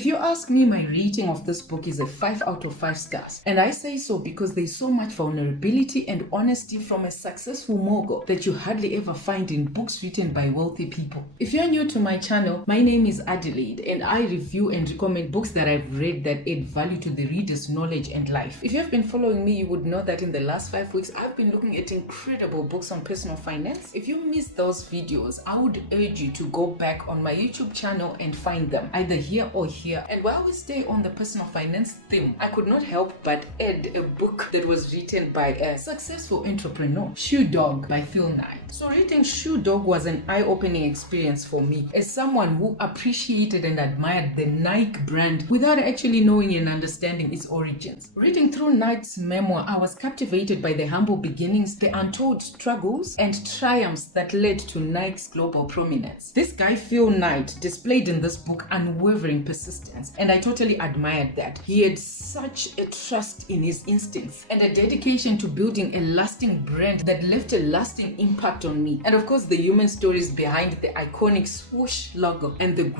If you ask me, my rating of this book is a 5 out of 5 stars. And I say so because there's so much vulnerability and honesty from a successful mogul that you hardly ever find in books written by wealthy people. If you're new to my channel, my name is Adelaide and I review and recommend books that I've read that add value to the reader's knowledge and life. If you've been following me, you would know that in the last 5 weeks, I've been looking at incredible books on personal finance. If you missed those videos, I would urge you to go back on my YouTube channel and find them, either here or here. And while we stay on the personal finance theme, I could not help but add a book that was written by a successful entrepreneur, Shoe Dog by Phil Knight. So reading Shoe Dog was an eye-opening experience for me as someone who appreciated and admired the Nike brand without actually knowing and understanding its origins. Reading through Knight's memoir, I was captivated by the humble beginnings, the untold struggles and triumphs that led to Nike's global prominence. This guy Phil Knight displayed in this book unwavering persistence, and I totally admired that. He had such a trust in his instincts and a dedication to building a lasting brand that left a lasting impact on me. And of course, the human stories behind the iconic Swoosh logo and the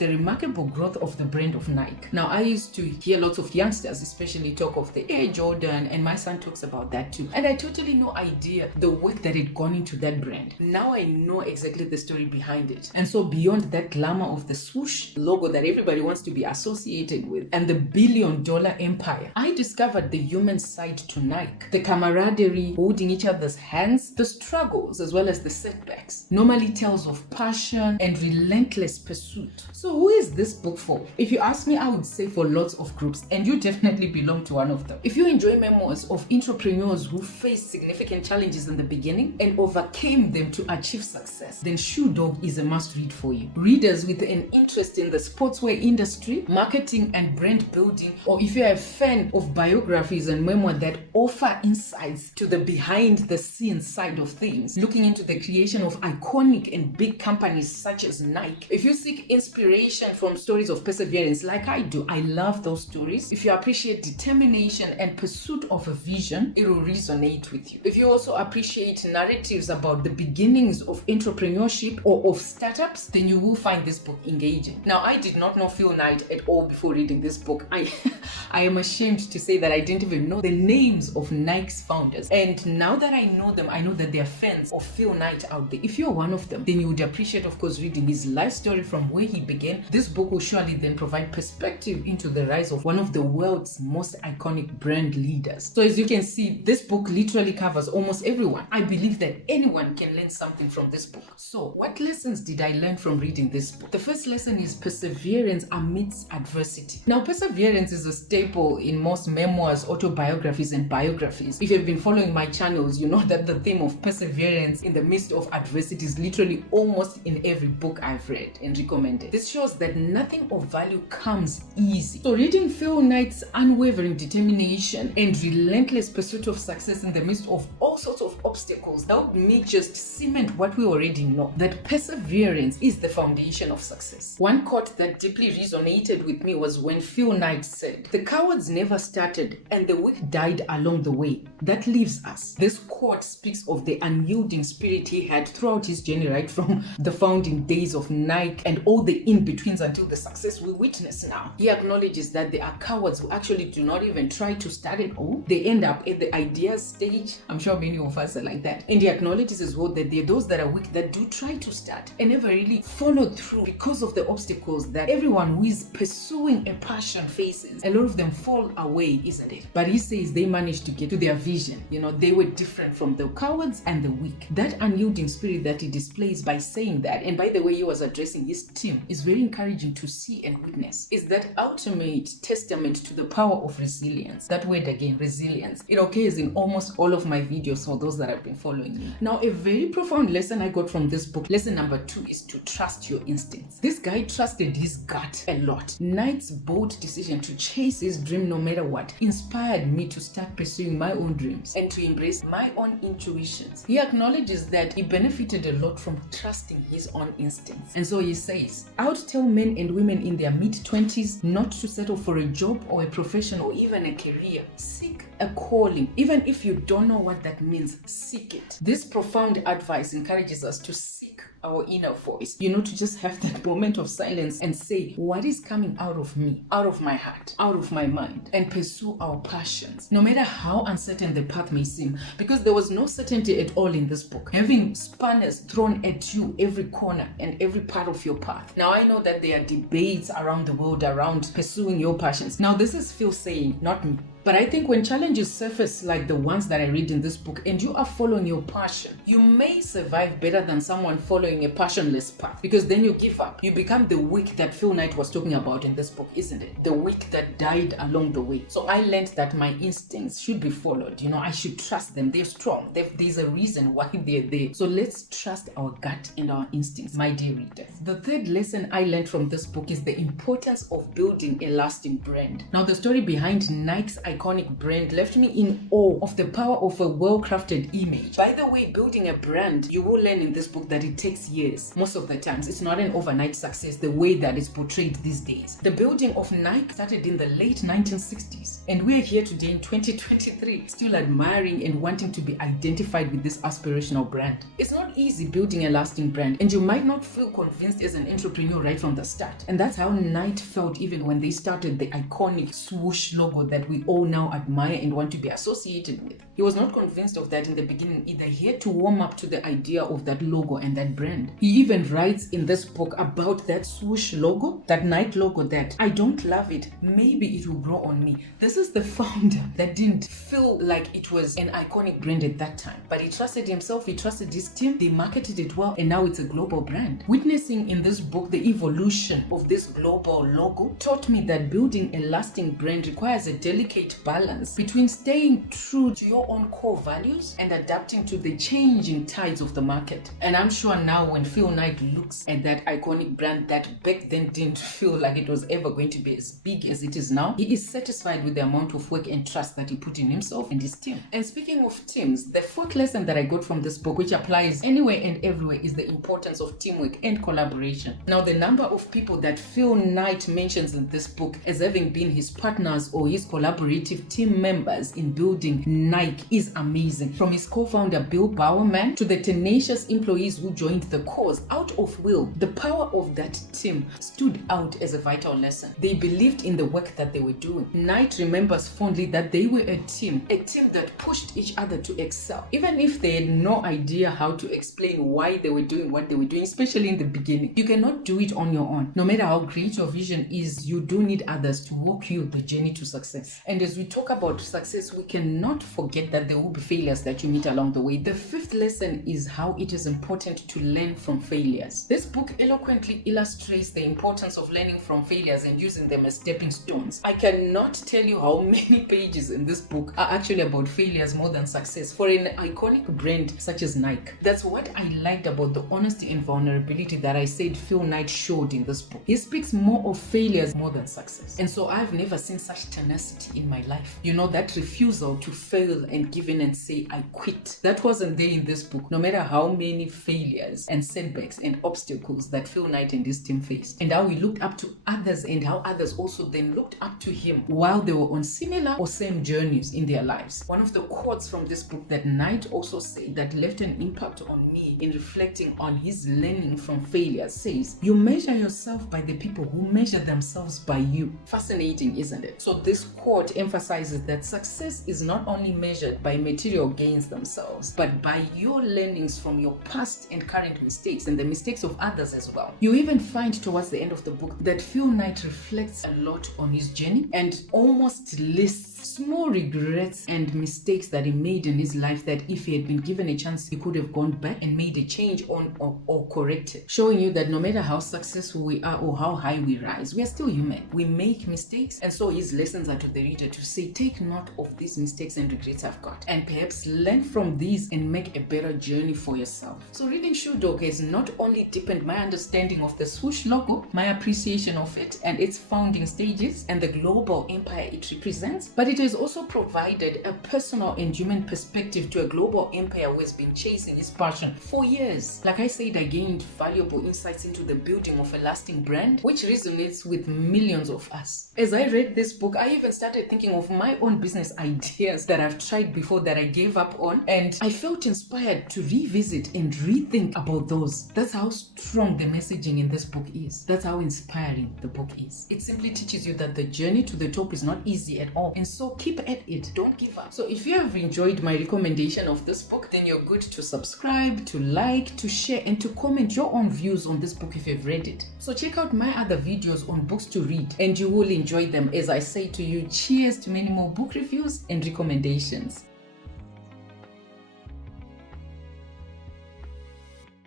remarkable growth of the brand of Nike. Now, I used to hear lots of youngsters especially talk of the Air Jordan, and my son talks about that too. And I totally no idea the work that had gone into that brand. Now I know exactly the story behind it. And so beyond that glamour of the Swoosh logo that everybody wants to be associated with and the billion-dollar empire, I discovered the human side to Nike, the camaraderie, holding each other's hands, the struggles as well as the setbacks. Normally tales of passion and relentless pursuit. So who is this book for? If you ask me, I would say for lots of groups, and you definitely belong to one of them. If you enjoy memoirs of entrepreneurs who faced significant challenges in the beginning and overcame them to achieve success, then Shoe Dog is a must-read for you. Readers with an interest in the sportswear industry, marketing and brand building, or if you're a fan of biographies and memoir that offer insights to the behind-the-scenes side of things, looking into the creation of iconic and big companies such as Nike. If you seek inspiration from stories of perseverance like I do, I love those stories. If you appreciate determination and pursuit of a vision, it will resonate with you. If you also appreciate narratives about the beginnings of entrepreneurship or of startups, then you will find this book engaging. Now, I did not know Phil Knight at all before reading this book. I am ashamed to say that I didn't even know the names of Nike's founders. And now that I know them, I know that there are fans of Phil Knight out there. If you're one of them, then you would appreciate, of course, reading his life story from where he began. This book will surely then provide perspective into the rise of one of the world's most iconic brand leaders. So as you can see, this book literally covers almost everyone. I believe that anyone can learn something from this book. So what lessons did I learn from reading this book? The first lesson is perseverance amidst adversity. Now, perseverance is a staple in most memoirs, autobiographies, and biographies. If you've been following my channels, you know that the theme of perseverance in the midst of adversity is literally almost in every book I've read and recommended. This shows that nothing of value comes easy. So reading Phil Knight's unwavering determination and relentless pursuit of success in the midst of all sorts of obstacles helped me just cement what we already know, that perseverance is the foundation of success. One quote that deeply resonated with me was when Phil Knight said, "The cowards never started and the weak died along the way. That leaves us." This quote speaks of the unyielding spirit he had throughout his journey, right from the founding days of Nike and all the in-betweens until the success we witness now. He acknowledges that there are cowards who actually do not even try to start at all. They end up at the idea stage. I'm sure many of us are like that. And he acknowledges as well that there are those that are weak that do try to start and never really follow through because of the obstacles that everyone who is pursuing a passion faces. A lot of them fall away, isn't it? But he says they managed to get to their vision. You know, they were different from the cowards and the weak. That unyielding spirit that he displays by saying that, and by the way he was addressing his team, is very encouraging to see and witness. Is that ultimate testament to the power of resilience. That word again, resilience. It occurs in almost all of my videos for those that have been following me. Now, a very profound lesson I got from this book, lesson number 2, is to trust your instincts. This guy trusted his gut a lot. Knight's bold decision to chase his dream no matter what inspired me to start pursuing my own dreams and to embrace my own intuitions. He acknowledges that he benefited a lot from trusting his own instincts. And so he says, "I would tell men and women in their mid-20s not to settle for a job or a profession or even a career. Seek a calling. Even if you don't know what that means, seek it." This profound advice encourages us to seek our inner voice, to just have that moment of silence and say, what is coming out of me, out of my heart, out of my mind, and pursue our passions, no matter how uncertain the path may seem, because there was no certainty at all in this book, having spanners thrown at you every corner and every part of your path. Now, I know that there are debates around the world around pursuing your passions. Now, this is Phil saying, not me. But I think when challenges surface like the ones that I read in this book and you are following your passion, you may survive better than someone following a passionless path, because then you give up. You become the weak that Phil Knight was talking about in this book, isn't it? The weak that died along the way. So I learned that my instincts should be followed. I should trust them. They're strong. There's a reason why they're there. So let's trust our gut and our instincts, my dear readers. The third lesson I learned from this book is the importance of building a lasting brand. Now, the story behind Nike's iconic brand left me in awe of the power of a well-crafted image. By the way, building a brand, you will learn in this book that it takes years. Most of the times, it's not an overnight success the way that it's portrayed these days. The building of Nike started in the late 1960s, and we're here today in 2023, still admiring and wanting to be identified with this aspirational brand. It's not easy building a lasting brand, and you might not feel convinced as an entrepreneur right from the start. And that's how Nike felt even when they started the iconic Swoosh logo that we all now admire and want to be associated with. He was not convinced of that in the beginning either. He had to warm up to the idea of that logo and that brand. He even writes in this book about that Swoosh logo, that Nike logo, that I don't love it, maybe it will grow on me. This is the founder that didn't feel like it was an iconic brand at that time, but he trusted himself, he trusted his team, they marketed it well, and now it's a global brand. Witnessing in this book the evolution of this global logo taught me that building a lasting brand requires a delicate balance between staying true to your own core values and adapting to the changing tides of the market. And I'm sure now when Phil Knight looks at that iconic brand that back then didn't feel like it was ever going to be as big as it is now, he is satisfied with the amount of work and trust that he put in himself and his team. And speaking of teams, the fourth lesson that I got from this book, which applies anywhere and everywhere, is the importance of teamwork and collaboration. Now, the number of people that Phil Knight mentions in this book as having been his partners or his collaborators, team members in building Nike is amazing. From his co-founder Bill Bowerman to the tenacious employees who joined the cause out of will, the power of that team stood out as a vital lesson. They believed in the work that they were doing. Knight remembers fondly that they were a team that pushed each other to excel, even if they had no idea how to explain why they were doing what they were doing, especially in the beginning. You cannot do it on your own. No matter how great your vision is, you do need others to walk you the journey to success. And as we talk about success, we cannot forget that there will be failures that you meet along the way. The fifth lesson is how it is important to learn from failures. This book eloquently illustrates the importance of learning from failures and using them as stepping stones. I cannot tell you how many pages in this book are actually about failures more than success for an iconic brand such as Nike. That's what I liked about the honesty and vulnerability that I said Phil Knight showed in this book. He speaks more of failures more than success. And so I've never seen such tenacity in my life. That refusal to fail and give in and say, I quit. That wasn't there in this book, no matter how many failures and setbacks and obstacles that Phil Knight and his team faced. And how he looked up to others and how others also then looked up to him while they were on similar or same journeys in their lives. One of the quotes from this book that Knight also said that left an impact on me in reflecting on his learning from failure says, you measure yourself by the people who measure themselves by you. Fascinating, isn't it? So this quote emphasizes that success is not only measured by material gains themselves, but by your learnings from your past and current mistakes and the mistakes of others as well. You even find towards the end of the book that Phil Knight reflects a lot on his journey and almost lists small regrets and mistakes that he made in his life that if he had been given a chance, he could have gone back and made a change on or corrected, showing you that no matter how successful we are or how high we rise, we are still human. We make mistakes, and so his lessons are to the reader to say, take note of these mistakes and regrets I've got, and perhaps learn from these and make a better journey for yourself. So reading Shoe Dog has not only deepened my understanding of the Swoosh logo, my appreciation of it and its founding stages and the global empire it represents, but it has also provided a personal and human perspective to a global empire who has been chasing his passion for years. Like I said, I gained valuable insights into the building of a lasting brand, which resonates with millions of us. As I read this book, I even started thinking thinking of my own business ideas that I've tried before that I gave up on, and I felt inspired to revisit and rethink about those. That's how strong the messaging in this book is. That's how inspiring the book is. It simply teaches you that the journey to the top is not easy at all, and so keep at it. Don't give up. So if you have enjoyed my recommendation of this book, then you're good to subscribe, to like, to share, and to comment your own views on this book if you've read it. So check out my other videos on books to read, and you will enjoy them. As I say to you, cheers to many more book reviews and recommendations.